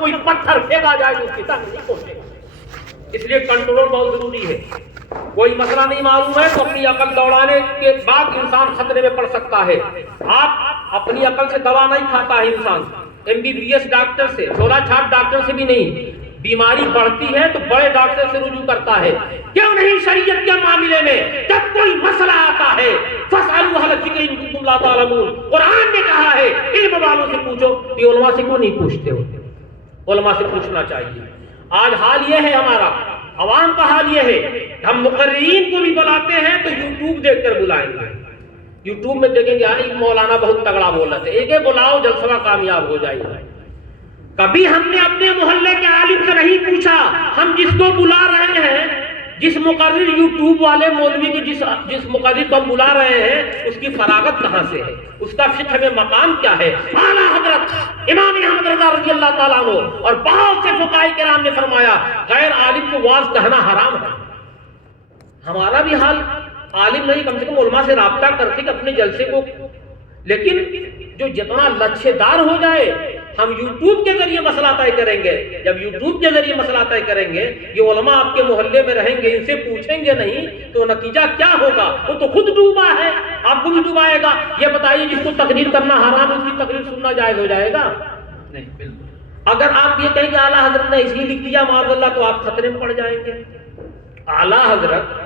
کوئی پتھر پھینکا جائے تو اس کی تک نہیں پہنچے گا. اس لیے کنٹرول بہت ضروری ہے. کوئی مسئلہ نہیں معلوم ہے تو اپنی عقل دوڑانے کے بعد انسان خطرے میں پڑ سکتا ہے. آپ اپنی عقل سے دوا نہیں کھاتا ہے انسان, MBBS ڈاکٹر سے, جھولا چھاپ ڈاکٹر سے بھی نہیں. بیماری بڑھتی ہے تو بڑے ڈاکٹر سے رجوع کرتا ہے. کیوں نہیں شریعت کے معاملے میں جب کوئی مسئلہ آتا ہے فاسألوا اہل الذکر ان کنتم لا تعلمون, قرآن نے کہا ہے علم والوں سے پوچھو. یہ علماء سے کیوں نہیں پوچھتے ہو؟ علماء سے پوچھنا چاہیے. آج حال یہ ہے ہمارا, عوام کا حال یہ ہے, ہم مقررین کو بھی بلاتے ہیں تو یوٹیوب دیکھ کر بلائیں گے. یوٹیوب میں دیکھیں گے ایک مولانا بہت تگڑا بول رہا تھا, ایک بلاؤ جلسہ کامیاب ہو جائے گا. کبھی ہم نے اپنے محلے کے عالم سے نہیں پوچھا ہم جس کو بلا رہے ہیں, جس مقرر یوٹیوب والے مولوی کی جس مقرر کو ہم بلا رہے ہیں اس کی فراغت کہاں سے ہے, اس کا فقہ میں مقام کیا ہے. اعلیٰ حضرت امام احمد رضا رضی اللہ تعالیٰ عنہ اور بہت سے فقہاء کرام نے فرمایا غیر عالم کو واعظ کہنا حرام ہے. ہمارا بھی حال عالم نہیں, کم سے کم علماء سے رابطہ کرتے کہ اپنے جلسے کو, لیکن جو جتنا لچھے دار ہو جائے ہم یوٹیوب کے ذریعے مسئلہ طے کریں گے. جب یوٹیوب کے ذریعے مسئلہ طے کریں گے, یہ علماء آپ کے محلے میں رہیں گے, ان سے پوچھیں گے نہیں تو نتیجہ کیا ہوگا؟ وہ تو خود ڈوبا ہے, آپ کو بھی ڈوبائے گا. یہ بتائیے جس کو تقریر کرنا حرام ہے اس کی تقریر سننا جائز ہو جائے گا؟ نہیں, بالکل. اگر آپ یہ کہیں کہ اعلیٰ حضرت نے اس لیے لکھ دیا معاذ اللہ تو آپ خطرے میں پڑ جائیں گے. اعلیٰ حضرت,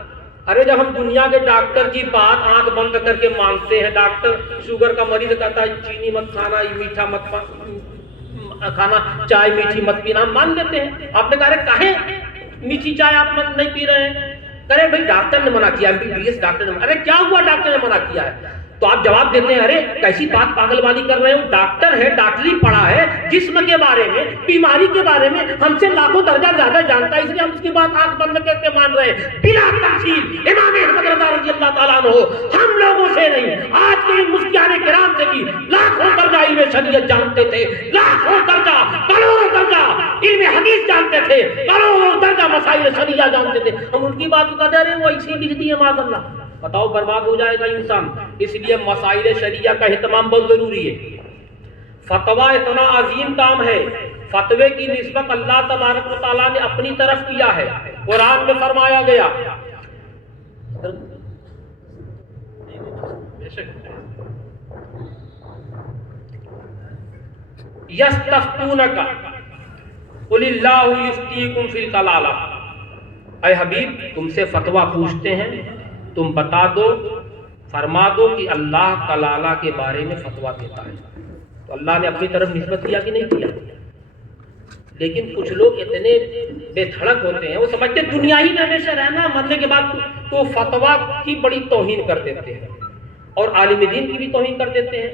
ارے جب ہم دنیا کے ڈاکٹر کی بات آنکھ بند کر کے مانتے ہیں, ڈاکٹر شوگر کا مریض کہتا ہے چینی مت کھانا, میٹھا مت کھانا, چائے میٹھی مت پینا, مان لیتے ہیں. آپ نے کہا ارے کہیں میٹھی چائے آپ مت نہیں پی رہے ہیں؟ کرے بھائی ڈاکٹر نے منع کیا, MBBS ڈاکٹر نے. ارے کیا ہوا ڈاکٹر نے منع کیا ہے؟ تو آپ جواب دیتے ہیں ارے کیسی بات پاگل والی کر رہے ہو, ڈاکٹر ہے, ڈاکٹری پڑھا ہے, جسم کے بارے میں, بیماری کے بارے میں ہم سے لاکھوں درجہ زیادہ جانتا ہے, اس لیے ہم اس کی بات آنکھ بند کر کے مان رہے ہیں بلا تفصیل. امام احمد رضا رضی اللہ تعالیٰ عنہ ہم لوگوں سے نہیں, آج کے مفتیان کرام سے بھی لاکھوں درجہ علم شریعت جانتے تھے, لاکھوں درجہ, کروڑوں درجہ علم حدیث جانتے تھے, کروڑوں درجہ مسائل شریعہ جانتے تھے. ہم ان کی بات کو کہتے ہیں وہ ایسی لکھ دی ہے معاذ اللہ. بتاؤ برباد ہو جائے گا انسان. اس لیے مسائل شریعہ کا اہتمام بہت ضروری ہے. فتویٰ اتنا عظیم کام ہے, فتوے کی نسبت اللہ تبارک و تعالیٰ نے اپنی طرف کیا ہے. قرآن میں فرمایا گیا یستفتونک قل اللہ یفتیکم فی الکلالہ, اے حبیب تم سے فتویٰ پوچھتے ہیں, تم بتا دو, فرما دو کہ اللہ کلالہ کے بارے میں فتویٰ دیتا ہے. تو اللہ نے اپنی طرف نسبت کیا کہ نہیں کیا؟ لیکن کچھ لوگ اتنے بے دھڑک ہوتے ہیں, وہ سمجھتے دنیا ہی میں ہمیشہ رہنا, مرنے کے بعد تو فتویٰ کی بڑی توہین کر دیتے ہیں اور عالم دین کی بھی توہین کر دیتے ہیں.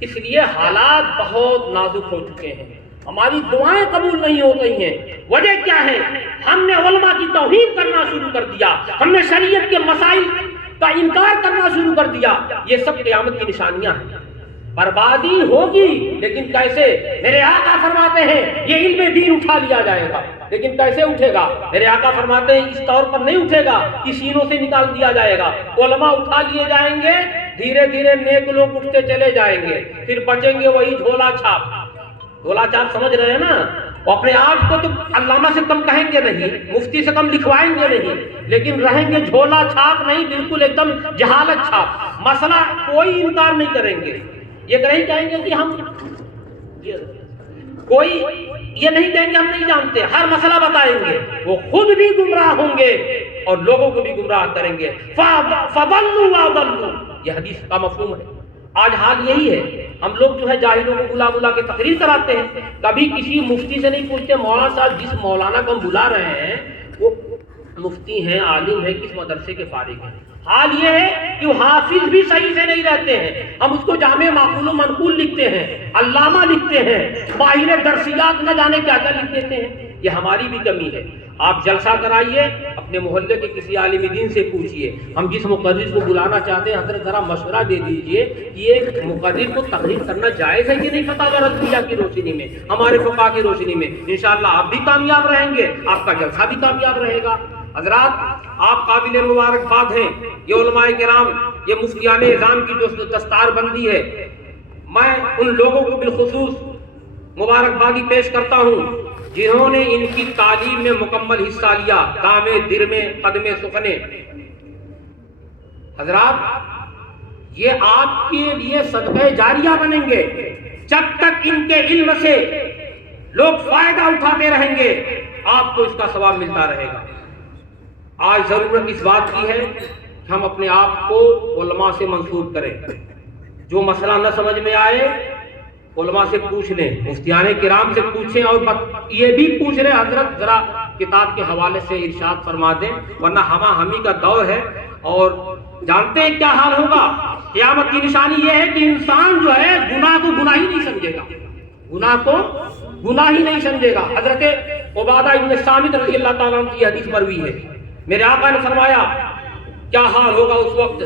اس لیے حالات بہت نازک ہو چکے ہیں, ہماری دعائیں قبول نہیں ہو گئی ہیں. وجہ کیا ہے؟ ہم نے علماء کی توہین کرنا شروع کر دیا, ہم نے شریعت کے مسائل کا انکار کرنا شروع کر دیا. یہ سب قیامت کی نشانیاں ہیں. بربادی ہوگی, لیکن کیسے؟ میرے آقا فرماتے ہیں یہ علم دین اٹھا لیا جائے گا, لیکن کیسے اٹھے گا؟ میرے آقا فرماتے ہیں اس طور پر نہیں اٹھے گا کہ سینوں سے نکال دیا جائے گا. علماء اٹھا لیے جائیں گے, دھیرے دھیرے نیک لوگ اٹھتے چلے جائیں گے, پھر بچیں گے وہی جھولا چھاپ. جھولا چھاپ سمجھ رہے ہیں نا؟ وہ اپنے آپ کو تو علامہ سے کم کہیں گے نہیں, مفتی سے کم لکھوائیں گے نہیں, لیکن رہیں گے جھولا چھاپ نہیں, بالکل ایک دم جہالت چھاپ. مسئلہ کوئی انکار نہیں کریں گے, یہ نہیں کہیں گے کہ ہم, کوئی یہ نہیں کہیں گے ہم نہیں جانتے, ہر مسئلہ بتائیں گے. وہ خود بھی گمراہ ہوں گے اور لوگوں کو بھی گمراہ کریں گے. فَضَلُّوا وَأَضَلُّوا, یہ حدیث کا مفہوم ہے. آج حال یہی ہے, ہم لوگ جو ہے جاہلوں کو بلا بلا کے تقریر کراتے ہیں, کبھی کسی مفتی سے نہیں پوچھتے مولانا صاحب جس مولانا کو ہم بلا رہے ہیں وہ مفتی ہیں, عالم ہیں, کس مدرسے کے فارغ ہیں. حال یہ ہے کہ وہ حافظ بھی صحیح سے نہیں رہتے ہیں, ہم اس کو جامع معقول و منقول لکھتے ہیں, علامہ لکھتے ہیں, ماہر درسیات نہ جانے کیا کیا لکھ دیتے ہیں. یہ ہماری بھی کمی ہے. آپ جلسہ کرائیے, اپنے محلے کے کسی عالم دین سے پوچھئے, ہم جس مقرر کو بلانا چاہتے ہیں حضرت ذرا مشورہ دے دیجئے کہ یہ مقرر کو تقریر کرنا جائز ہے کہ نہیں فتاوی رضویہ کی روشنی میں, ہمارے فقہ کی روشنی میں. انشاءاللہ آپ بھی کامیاب رہیں گے, آپ کا جلسہ بھی کامیاب رہے گا. حضرات آپ قابل مبارکباد ہیں, یہ علماء کرام, یہ مفتیان اعظام کی جو دستار بندی ہے, میں ان لوگوں کو بالخصوص मुबारकबादी पेश करता हूँ जिन्होंने इनकी तालीम में मुकम्मल हिस्सा लिया, दामे दिर में कदमे सुखने। हजरात, ये आपके लिए सदक़े जारिया बनेंगे। जब तक इनके इल्म से लोग फायदा उठाते रहेंगे, आपको इसका सवाब मिलता रहेगा। आज जरूरत इस बात की है कि हम अपने आप को उलमा से मंसूब करें। जो मसला न समझ में आए उलमा से पूछ लें, मुफ्तियाने किराम से पूछें, और ये भी पूछ रहे हजरत जरा किताब के हवाले से इरशाद फरमा दें, वरना हमा हमी का दौर है। और जानते हैं क्या हाल होगा? क़यामत की निशानी ये है कि इंसान जो है गुनाह को गुनाह ही नहीं समझेगा, गुनाह को गुनाह ही नहीं समझेगा। हजरत उबादा इब्न सामित रज़ी अल्लाह ताला अन्हु की हदीस मरवी है, मेरे आका ने फरमाया क्या हाल होगा उस वक्त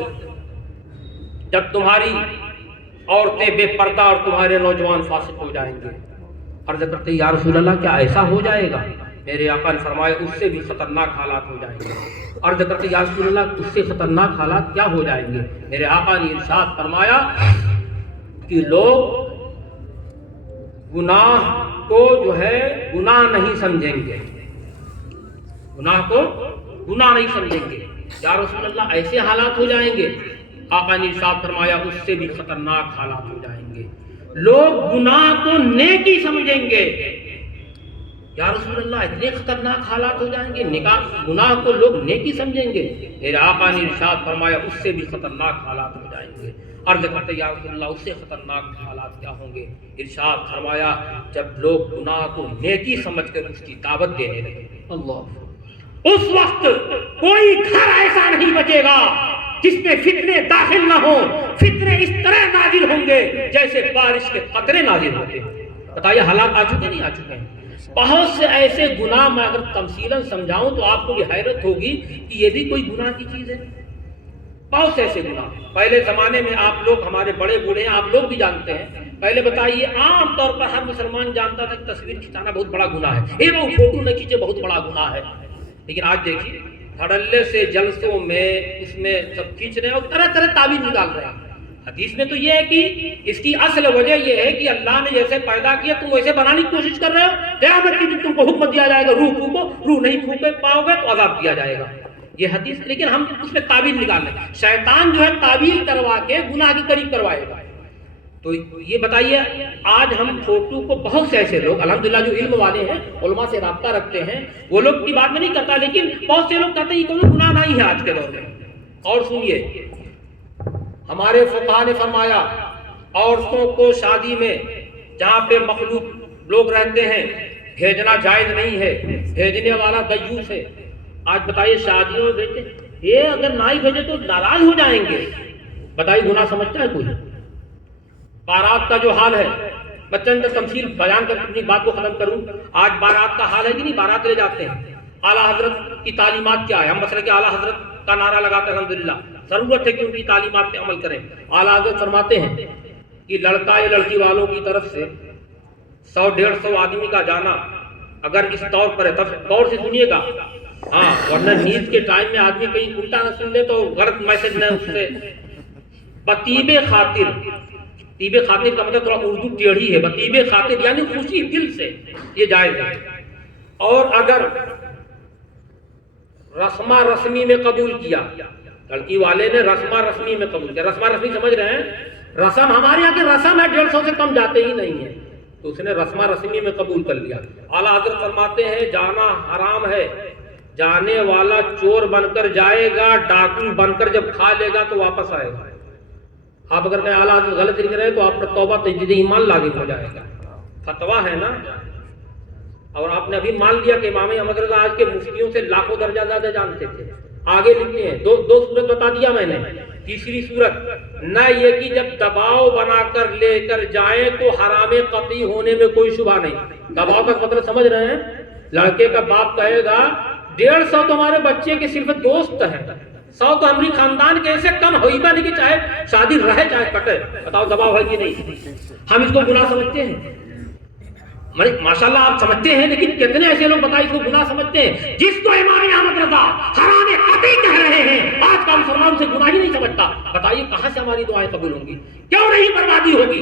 जब तुम्हारी औरतें बेपर्दा और तुम्हारे नौजवान फासिक हो जाएंगे। अर्ज़ करते या रसूल अल्लाह, क्या ऐसा हो जाएगा? मेरे आका ने फरमाया उससे भी खतरनाक हालात हो जाएंगे। अर्ज़ करते या रसूल अल्लाह, उससे खतरनाक हालात क्या हो जाएंगे? मेरे आका ने इरशाद फरमाया कि लोग गुनाह को जो है गुनाह नहीं समझेंगे, गुनाह को गुनाह नहीं समझेंगे। या रसूल अल्लाह, ऐसे हालात हो जाएंगे? आका ने इरशाद फरमाया उससे भी खतरनाक हालात हो जाएंगे। लोग गुनाह को नेकी समझेंगे। या रसूल अल्लाह, इतने खतरनाक हालात हो जाएंगे? निकाह गुनाह को लोग नेकी समझेंगे? मेरे आका ने इरशाद फरमाया उससे भी खतरनाक हालात हो जाएंगे। अर्ज़ करते या रसूल अल्लाह, उससे खतरनाक हालात क्या होंगे? इरशाद फरमाया जब लोग गुनाह को नेकी समझकर उसकी दावत देने लगे। अल्लाह, उस वक्त कोई घर ऐसा नहीं बचेगा जिसमें फितने दाखिल न हो। फितने इस तरह नाजिल होंगे जैसे बारिश के कतरे नाजिल होते हैं। बताइए हालात आ चुके नहीं आ चुके हैं? बहुत से ऐसे गुनाह मैं अगर तमसीलन समझाऊं तो आपको भी हैरत होगी कि ये भी कोई गुनाह की चीज है। बहुत से ऐसे गुनाह पहले जमाने में, आप लोग हमारे बड़े बूढ़े हैं, आप लोग भी जानते हैं। पहले बताइए, आम तौर पर हर मुसलमान जानता था कि तस्वीर खिंचाना बहुत बड़ा गुनाह है, ये वो फोटो न खींचे बहुत बड़ा गुनाह है। लेकिन आज देखिए धड़ल्ले से जलसों में उसमें सब खींच रहे हैं और तरह तरह ताबीर निकाल रहे हैं। हदीस में तो ये है कि इसकी असल वजह ये है कि अल्लाह ने जैसे पैदा किया तुम वैसे बनाने की कोशिश कर रहे हो। क़यामत के दिन तुमको हुक्म दिया जाएगा रूह फूको, रूह नहीं फूक पाओगे तो अज़ाब दिया जाएगा, ये हदीस। लेकिन हम उसमें ताबीर निकाल रहे हैं। शैतान जो है ताबीर करवा के गुनाह के करीब करवाएगा। तो ये बताइए, आज हम फोटो को बहुत से ऐसे लोग अल्हम्दुलिल्लाह जो इल्म वाले हैं, उलमा से राब्ता रखते हैं, वो लोग की बात में नहीं करता, लेकिन बहुत से लोग कहते हैं ये कोई गुनाह नहीं है आज के दौर में। और सुनिए, हमारे फुक़हा ने फरमाया औरतों को शादी में जहाँ पे मखलूक लोग रहते हैं भेजना जायज नहीं है, भेजने वाला दयूस है। आज बताइए शादियों में भेजते, ये अगर ना ही भेजे तो नाराज हो जाएंगे। बताइए गुनाह समझता है कोई? बारात का जो हाल है, मैं चंद तमसील बयान कर अपनी बात को खत्म करूं। आज बारात का हाल है कि नहीं, बारात ले जाते हैं। आला हजरत की तालीमात क्या है? हम मसले के आला हजरत का नारा लगाते हैं, अल्हम्दुलिल्लाह। जरूरत है कि उनकी तालीमात पे अमल करें। आला हजरत फरमाते हैं कि लड़का या लड़की वालों की तरफ से 100-150 आदमी का जाना अगर इस तौर पर है, तब गौर से सुनिएगा, हाँ, वरना नींद के टाइम में आदमी कहीं उल्टा न सुन ले तो गलत मैसेज न उससे। बतीबे खातिर, तीबे खातिर का मतलब थोड़ा उर्दू टेढ़ी है, बतीबे खातिर यानी खुशी दिल से, ये जायज है। और अगर रस्मा रस्मी में कबूल किया, लड़की वाले ने रस्मा रस्मी में कबूल किया, रस्मा रस्मी समझ रहे हैं? रस्म हमारे यहाँ के रस्म है 150 से कम जाते ही नहीं है, तो उसने रस्मा रस्मी में कबूल कर लिया। आला हज़रत फरमाते हैं जाना हराम है, जाने वाला चोर बनकर जाएगा, डाकू बनकर जब खा लेगा तो वापस आएगा। आप अगर कहीं आला हज़रत गलत लिख रहे हैं तो आप पर तौबा तजदीद ईमान लाजिम हो जाएगा। फतवा है ना, और आपने अभी मान लिया कि इमाम अहमद रज़ा आज के मुफ्तियों से लाखों दर्जा ज्यादा जानते थे। आगे लिखते हैं, दो सूरत बता दिया मैंने। तीसरी सूरत न ये कि जब दबाव बनाकर लेकर जाए तो हरामे कतई होने में कोई शुबा नहीं। दबाव का मतलब समझ रहे हैं? लड़के का बाप कहेगा 150 तो हमारे बच्चे के सिर्फ दोस्त हैं, 100 तो हमारी खानदान के ऐसे कम होगा नहीं कि चाहे शादी रहे चाहे कटे। बताओ दबाव है कि नहीं? हम इसको गुनाह समझते हैं? माशाल्लाह आप समझते हैं, लेकिन कितने ऐसे लोग बताइए इसको गुनाह समझते हैं। जिसको इमाम अहमद रजा हराम कतई कह रहे हैं, आज का मुसलमान से गुनाह ही नहीं समझता। बताइए कहां से हमारी दुआएं कबूल होंगी, क्यों नहीं बर्बादी होगी।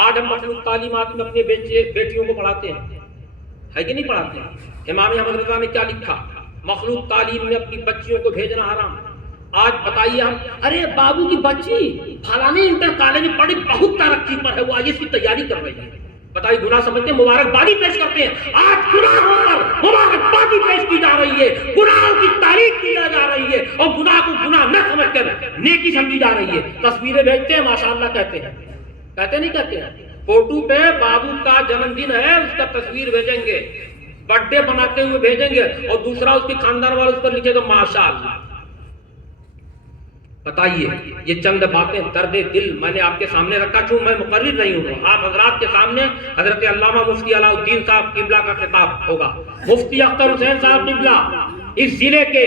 आज हम मखलूक तालीमात में अपने बेटियों को पढ़ाते हैं, है कि नहीं पढ़ाते हैं। इमाम अहमद रजा ने क्या लिखा, मखलूक तालीम में अपनी बच्चियों को भेजना हराम। आज बताइए हम, अरे बाबू की बच्ची फलाने इंटर कॉलेज में पढ़ी, बहुत तरक्की पर है, वो आईएएस की तैयारी कर रही है। बताइए गुनाह समझते हैं, मुबारकबादी पेश करते हैं। आज गुनाहों पर मुबारकबादी पेश की जा रही है, गुनाहों की तारीफ की जा रही है, और गुनाह को गुनाह न समझकर नेकी समझी जा रही है। तस्वीरें भेजते हैं, माशाअल्लाह कहते हैं, कहते नहीं कहते हैं। फोटो पे बाबू का जन्मदिन है, उसका तस्वीर भेजेंगे, बर्थडे बनाते हुए भेजेंगे, और दूसरा उसके खानदान वाले उस पर लिखेगा माशाअल्लाह। बताइए, ये चंद बातें दर्द दिल मैंने आपके सामने रखा। क्यों मैं मुकर्रिर नहीं हूँ, आप हजरात के सामने हजरत अल्लामा मुफ्ती अलाउद्दीन साहब किबला का खिताब होगा। मुफ्ती अख्तर हुसैन साहब किबला इस जिले के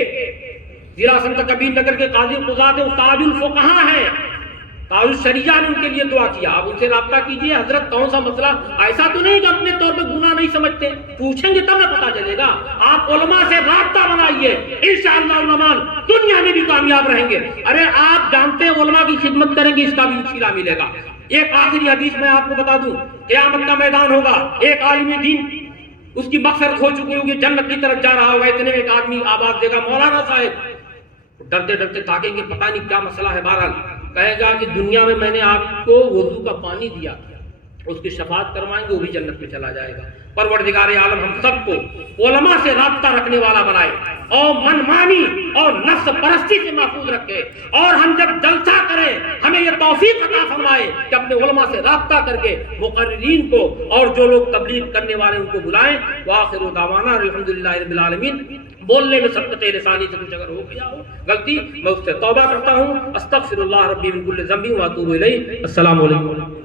जिला संत कबीर नगर के काजी कुज़ात ताजुल फुक़हा हैं, ताजुल शरीया ने उनके लिए दुआ किया। आप उनसे राब्ता कीजिए, हजरत कौन सा मसला, ऐसा तो नहीं कि अपने तौर पे गुनाह नहीं समझते, पूछेंगे तब ना पता चलेगा। आप उलमा से राब्ता बनाइए, इंशाअल्लाह उलमा दुनिया में भी कामयाब रहेंगे। अरे आप जानते हैं उलमा की खिदमत करेंगे, इसका भी सिला मिलेगा। एक आखिरी हदीस मैं आपको बता दूं, क़यामत का मैदान होगा, एक आलिम दीन उसकी मग़फ़िरत हो चुकी होगी, जन्नत की तरफ जा रहा होगा, इतने में एक आदमी आवाज देगा, मौलाना साहब। डरते डरते ताकेंगे, पता नहीं क्या मसला है। बहरहाल कहेगा कि दुनिया में मैंने आपको वुज़ू का पानी दिया, उसकी शफाअत करवाएंगे, वो भी जन्नत में चला जाएगा। परवरदिगार आलम हम सबको उलमा से राब्ता रखने वाला बनाए, और मनमानी और नफ्स परस्ती से महफूज रखे, और हम जब जलसा करें हमें यह तौफीक अता फरमाए कि अपने उलमा से राब्ता करके मुकर्रिरीन को और जो लोग तबलीग करने वाले उनको बुलाएं। व आखिरु दावाना अल्हम्दुलिल्लाहि रब्बिल आलमीन। बोलने में सबकत लिसानी से कुछ अगर हो गया हो गलती, मैं उससे तौबा करता हूँ। अस्तगफिरुल्लाह रब्बी मिन कुल्लि ज़ंबि व अतूबु इलैहि। अस्सलामु अलैकुम।